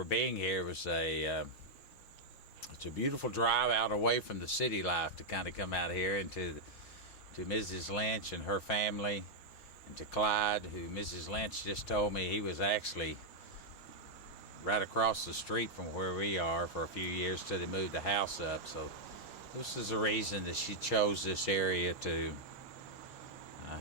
for being here. It's a beautiful drive out away from the city life to kind of come out here, and to Mrs. Lynch and her family, and to Clyde, who Mrs. Lynch just told me he was actually right across the street from where we are for a few years till they moved the house up. So this is the reason that she chose this area to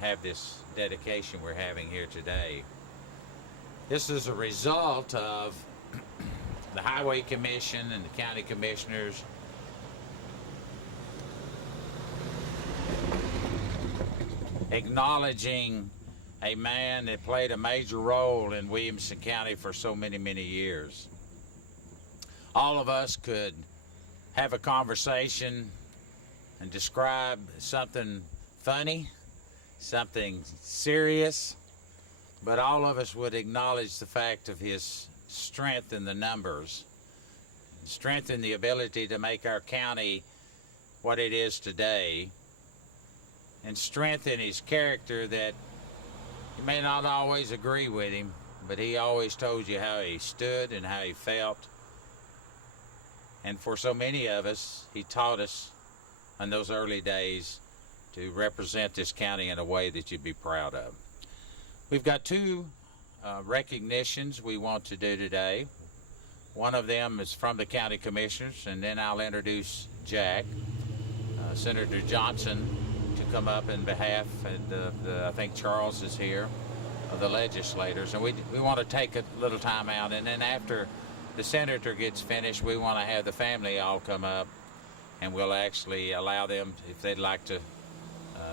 have this dedication we're having here today. This is a result of the Highway Commission and the County Commissioners acknowledging a man that played a major role in Williamson County for so many, many years. All of us could have a conversation and describe something funny, something serious, but all of us would acknowledge the fact of his strength in the numbers, strength in the ability to make our county what it is today, and strength in his character that you may not always agree with him, but he always told you how he stood and how he felt. And for so many of us, he taught us in those early days to represent this county in a way that you'd be proud of. We've got two recognitions we want to do today. One of them is from the county commissioners, and then I'll introduce Jack, Senator Johnson, to come up in behalf, and I think Charles is here, of the legislators. And we want to take a little time out, and then after the senator gets finished, we want to have the family all come up, and we'll actually allow them, if they'd like to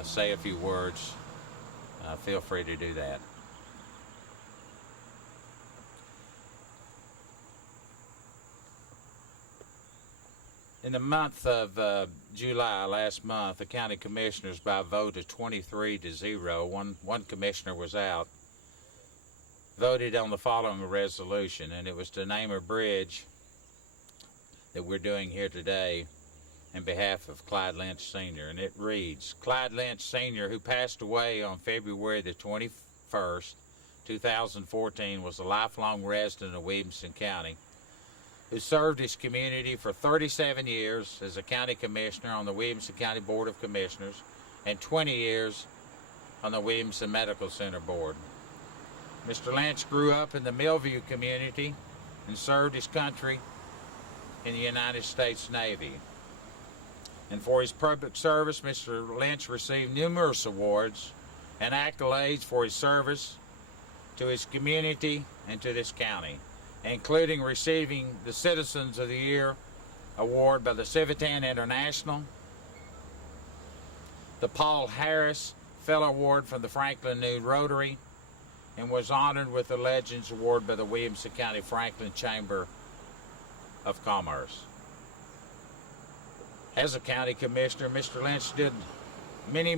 say a few words, feel free to do that. In the month of July last month, the county commissioners, by a vote of 23-0, one commissioner was out, voted on the following resolution, and it was to name a bridge that we're doing here today in behalf of Clyde Lynch Sr. And it reads, Clyde Lynch Sr., who passed away on February the 21st, 2014, was a lifelong resident of Williamson County, who served his community for 37 years as a county commissioner on the Williamson County Board of Commissioners and 20 years on the Williamson Medical Center Board. Mr. Lynch grew up in the Millview community and served his country in the United States Navy. And for his public service, Mr. Lynch received numerous awards and accolades for his service to his community and to this county, including receiving the Citizens of the Year Award by the Civitan International, the Paul Harris Fellow Award from the Franklin New Rotary, and was honored with the Legends Award by the Williamson County Franklin Chamber of Commerce. As a county commissioner, Mr. Lynch did many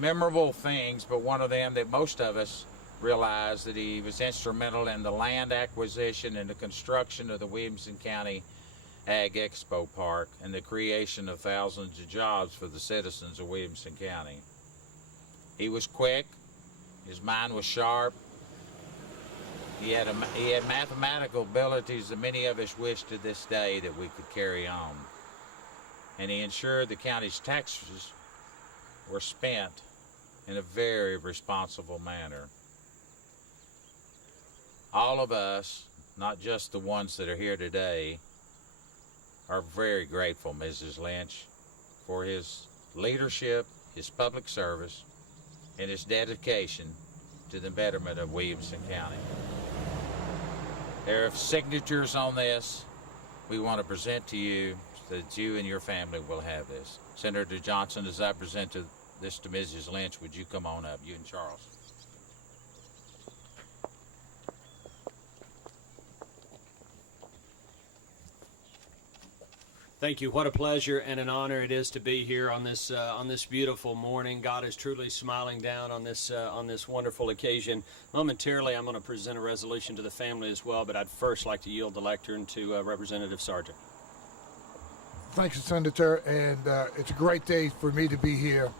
memorable things, but one of them that most of us realized that he was instrumental in the land acquisition and the construction of the Williamson County Ag Expo Park and the creation of thousands of jobs for the citizens of Williamson County. He was quick, his mind was sharp, he had mathematical abilities that many of us wish to this day that we could carry on. And he ensured the county's taxes were spent in a very responsible manner. All of us, not just the ones that are here today, are very grateful, Mrs. Lynch, for his leadership, his public service, and his dedication to the betterment of Williamson County. There are signatures on this we want to present to you so that you and your family will have this. Senator Johnson, as I present this to Mrs. Lynch, would you come on up, you and Charles? Thank you. What a pleasure and an honor it is to be here on this beautiful morning. God is truly smiling down on this wonderful occasion. Momentarily, I'm going to present a resolution to the family as well, but I'd first like to yield the lectern to Representative Sargent. Thank you, Senator, and it's a great day for me to be here.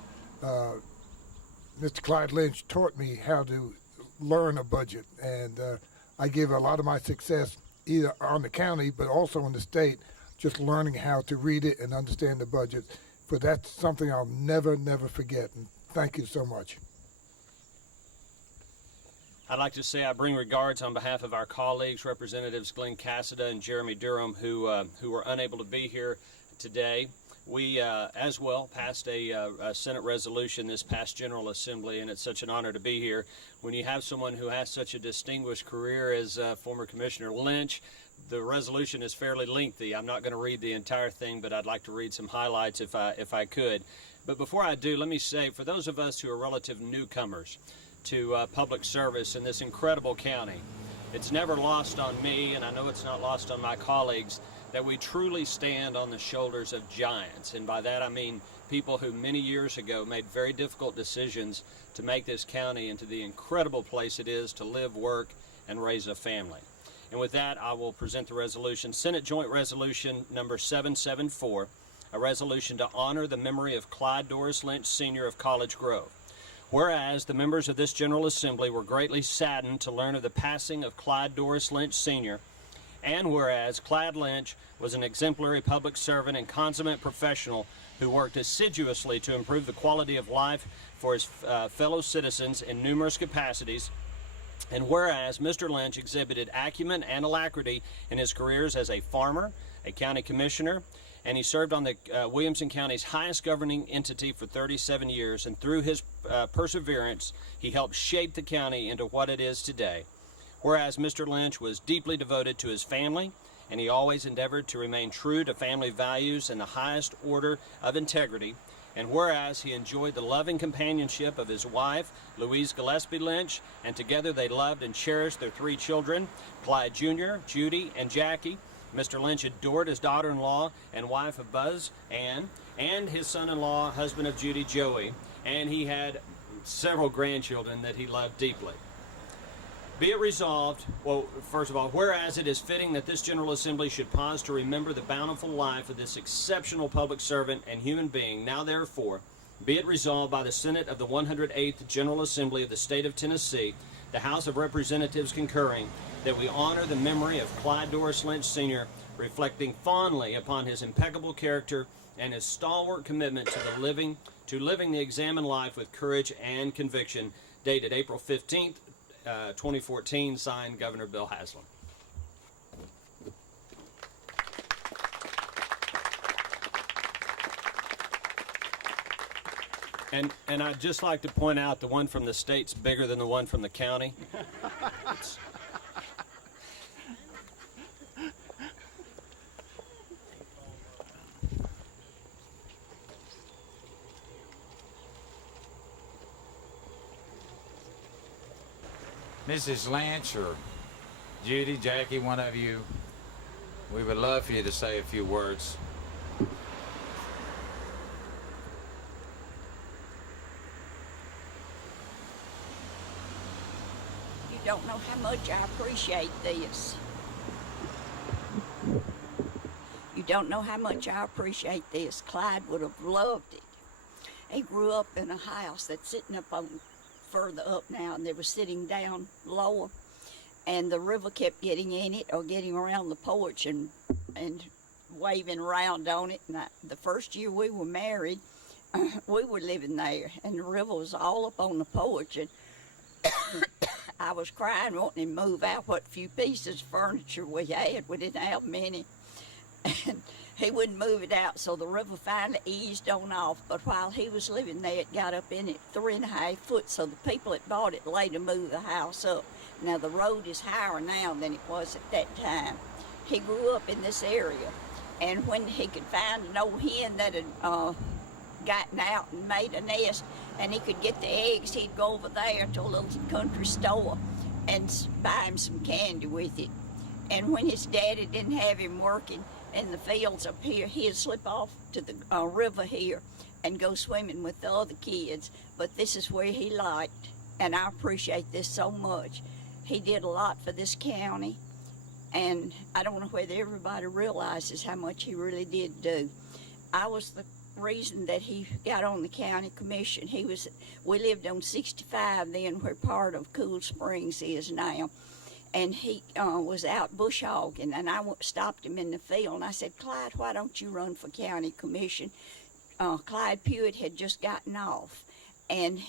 Mr. Clyde Lynch taught me how to learn a budget, and I give a lot of my success either on the county but also in the state, just learning how to read it and understand the budget. But that's something I'll never, never forget. And thank you so much. I'd like to say I bring regards on behalf of our colleagues, Representatives Glenn Cassida and Jeremy Durham, who were unable to be here today. We, as well, passed a Senate resolution this past General Assembly, and it's such an honor to be here. When you have someone who has such a distinguished career as former Commissioner Lynch, the resolution is fairly lengthy. I'm not going to read the entire thing, but I'd like to read some highlights if I could. But before I do, let me say, for those of us who are relative newcomers to public service in this incredible county, it's never lost on me, and I know it's not lost on my colleagues, that we truly stand on the shoulders of giants. And by that I mean people who many years ago made very difficult decisions to make this county into the incredible place it is to live, work, and raise a family. And with that, I will present the resolution. Senate Joint Resolution number 774, a resolution to honor the memory of Clyde Doris Lynch, Sr. of College Grove. Whereas the members of this General Assembly were greatly saddened to learn of the passing of Clyde Doris Lynch, Sr., and whereas Clyde Lynch was an exemplary public servant and consummate professional who worked assiduously to improve the quality of life for his fellow citizens in numerous capacities, and whereas Mr. Lynch exhibited acumen and alacrity in his careers as a farmer, a county commissioner, and he served on the Williamson County's highest governing entity for 37 years, and through his perseverance, he helped shape the county into what it is today. Whereas Mr. Lynch was deeply devoted to his family, and he always endeavored to remain true to family values and the highest order of integrity, and whereas he enjoyed the loving companionship of his wife, Louise Gillespie Lynch, and together they loved and cherished their 3 children, Clyde Jr., Judy, and Jackie. Mr. Lynch adored his daughter-in-law and wife of Buzz, Ann, and his son-in-law, husband of Judy, Joey, and he had several grandchildren that he loved deeply. Be it resolved, well, first of all, whereas it is fitting that this General Assembly should pause to remember the bountiful life of this exceptional public servant and human being, now therefore, be it resolved by the Senate of the 108th General Assembly of the State of Tennessee, the House of Representatives concurring, that we honor the memory of Clyde Doris Lynch, Sr., reflecting fondly upon his impeccable character and his stalwart commitment to living the examined life with courage and conviction, dated April 15th, 2014, signed Governor Bill Haslam. And I'd just like to point out the one from the state's bigger than the one from the county. Mrs. Lynch or Judy, Jackie, one of you, we would love for you to say a few words. You don't know how much I appreciate this. You don't know how much I appreciate this. Clyde would have loved it. He grew up in a house that's sitting up on further up now, and they were sitting down lower, and the river kept getting in it or getting around the porch and waving around on it. And the first year we were married, we were living there, and the river was all up on the porch, and I was crying, wanting to move out what few pieces of furniture we had. We didn't have many, and he wouldn't move it out, so the river finally eased on off. But while he was living there, it got up in it 3.5 foot, so the people that bought it later moved the house up. Now the road is higher now than it was at that time. He grew up in this area, and when he could find an old hen that had gotten out and made a nest, and he could get the eggs, he'd go over there to a little country store and buy him some candy with it. And when his daddy didn't have him working in the fields up here, he'd slip off to the river here and go swimming with the other kids. But this is where he liked, and I appreciate this so much. He did a lot for this county, and I don't know whether everybody realizes how much he really did do. I was the reason that he got on the county commission. We lived on 65 then, where part of Cool Springs is now. and he was out bush hogging, and I stopped him in the field, and I said, Clyde, why don't you run for county commission? Clyde Pewitt had just gotten off, and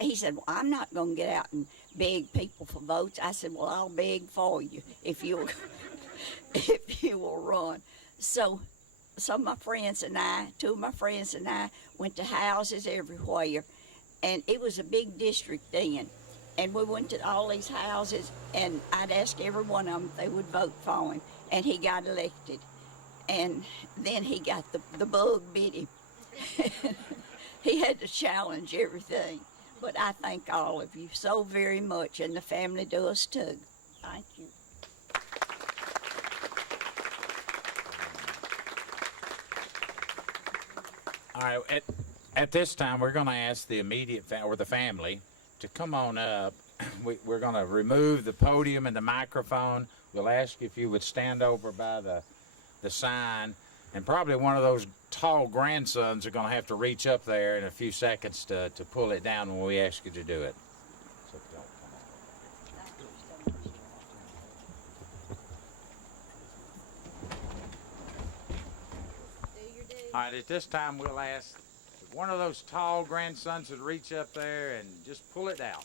he said, well, I'm not going to get out and beg people for votes. I said, well, I'll beg for you if you'll if you will run. So some of my friends and I, two of my friends and I, went to houses everywhere, and it was a big district then. And we went to all these houses, and I'd ask every one of them if they would vote for him, and he got elected. And then he got the bug bit him. He had to challenge everything. But I thank all of you so very much, and the family does too. Thank you. All right, at this time, we're going to ask the immediate or the family to come on up. We're going to remove the podium and the microphone. We'll ask you if you would stand over by the sign, and probably one of those tall grandsons are going to have to reach up there in a few seconds to pull it down when we ask you to do it. So don't come out. All right, at this time, we'll ask if one of those tall grandsons would reach up there and just pull it out.